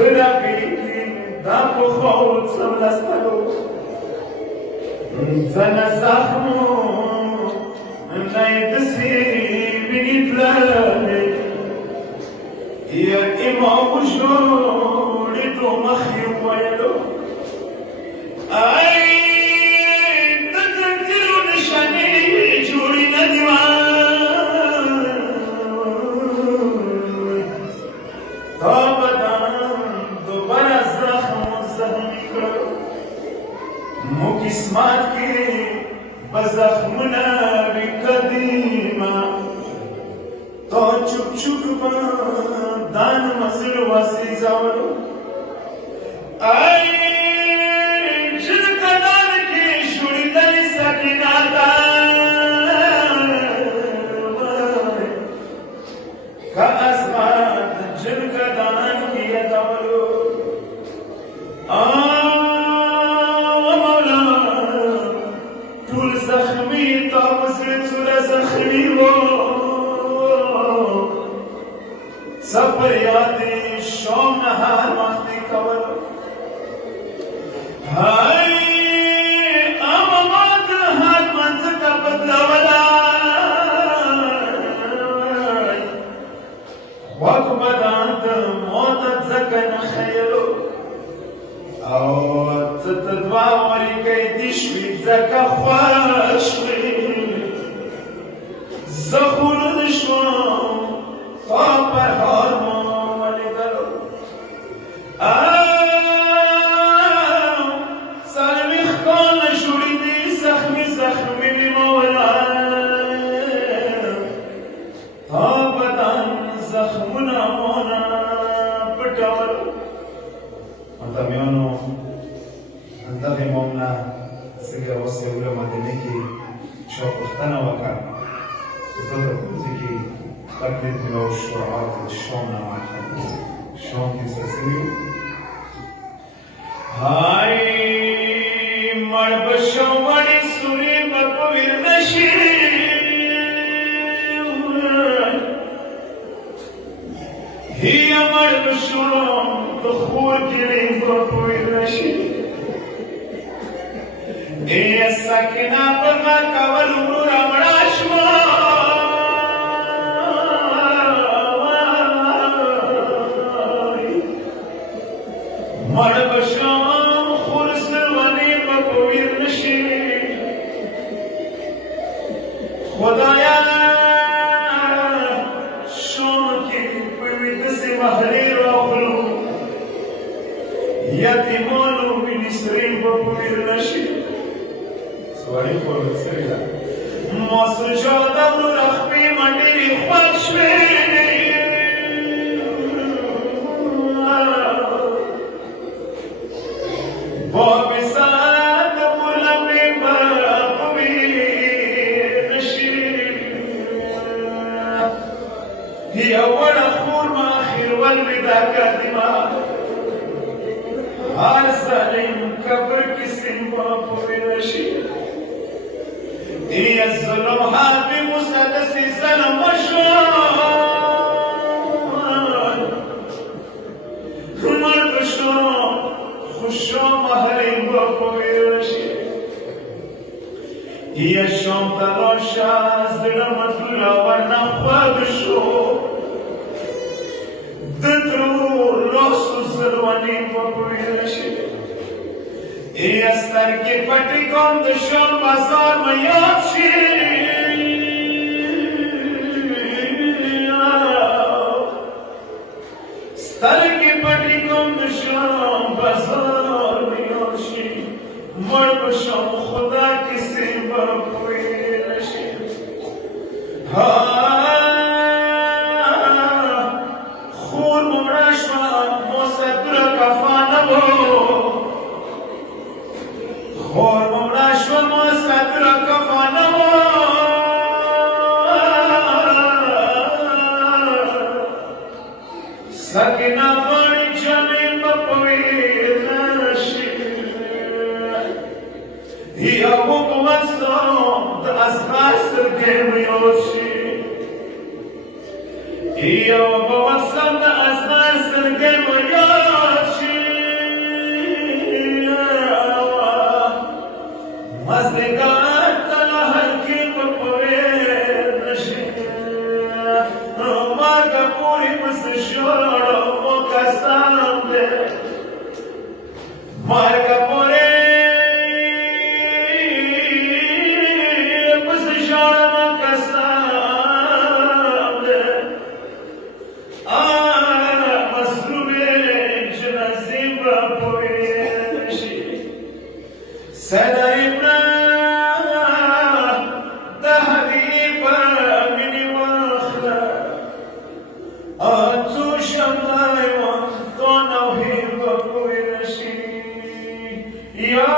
خرابی داپو خود سملستلو زن زخمو نایدسی بینید لانی یا امام جوڑی تو مخی ویلو ای تزلزلو نشانی جوڑی ندیوان تا بدن دوباره زخم زخمی کرو مو قسمت کی بزخمنا بی قدیما تا چوب چوب با دان مزل واسی زاولو ای جن کدان کی شوری دلی سکیناتا کا اسمات جن کدان کی ادولو زخمی تا مسیر چورا زخمی و سب پر یادی شام نهار وقتی کور های امامات هر منزل بدلا ولا وقت بدانت موت زکن خیلو او تدوا مری که دیشوی زکا خوشوی زخور دشمن تا پر حال مالی درو سالمیخ کان شوری دی زخمی بی مولا تا بدن زخمنا مونا پتاولو مطمیانو اندق امامنا سگر وصل اولا مدنه کی شاپ اختنا وکر سطور توزی کی تقلید ملو شرعات الشام نماحد شام کی سلسلیو های مربشو وڑی سوری بپویر نشی هی مربشو دخور گیریم بپویر نشی ای سکینہ پر ما کول امرو مڑاشما مڑ بشام خورس ونی بپویر نشی خدایا شام کی پوید سے محلی روخلو یتیمانو بینسرین بپویر نشی سواری خورد سریلا موسو جادم رو رخبی مندی خوشوی با بساد ملمی برقوی نشی یا ورا خور ما خیر والودا کردیما حال سالیم کبر کسیم باپوی نشی ای الظلم حال بمسدسی ظلم مشوان مر بشنو خوشم حلیم باپوی نشی ای شام تلاش از دلم مطلع و نخواد شو دترو راسو زروانی باپوی نشی ای استر کی پٹی کن دشم بازار میں یاد شی استر کی پٹی کن دشم بازار میں یاد شی مر بشم خدا کسی باپوی نشی خون ممرشم موسیقی کفانه بو خور ممرشم موسیقی کفانه بو سکینه غاری جمعی بپوی نشی یا بگوستم ده از غصر گمیوشی یا بگوستم ده از غصر گمیوشی Marca pore bas sharma kasame a masrube jnaziba poeshi sadaibna tahdiba min wakhla atu shamai wa qanahi wa poeshi ya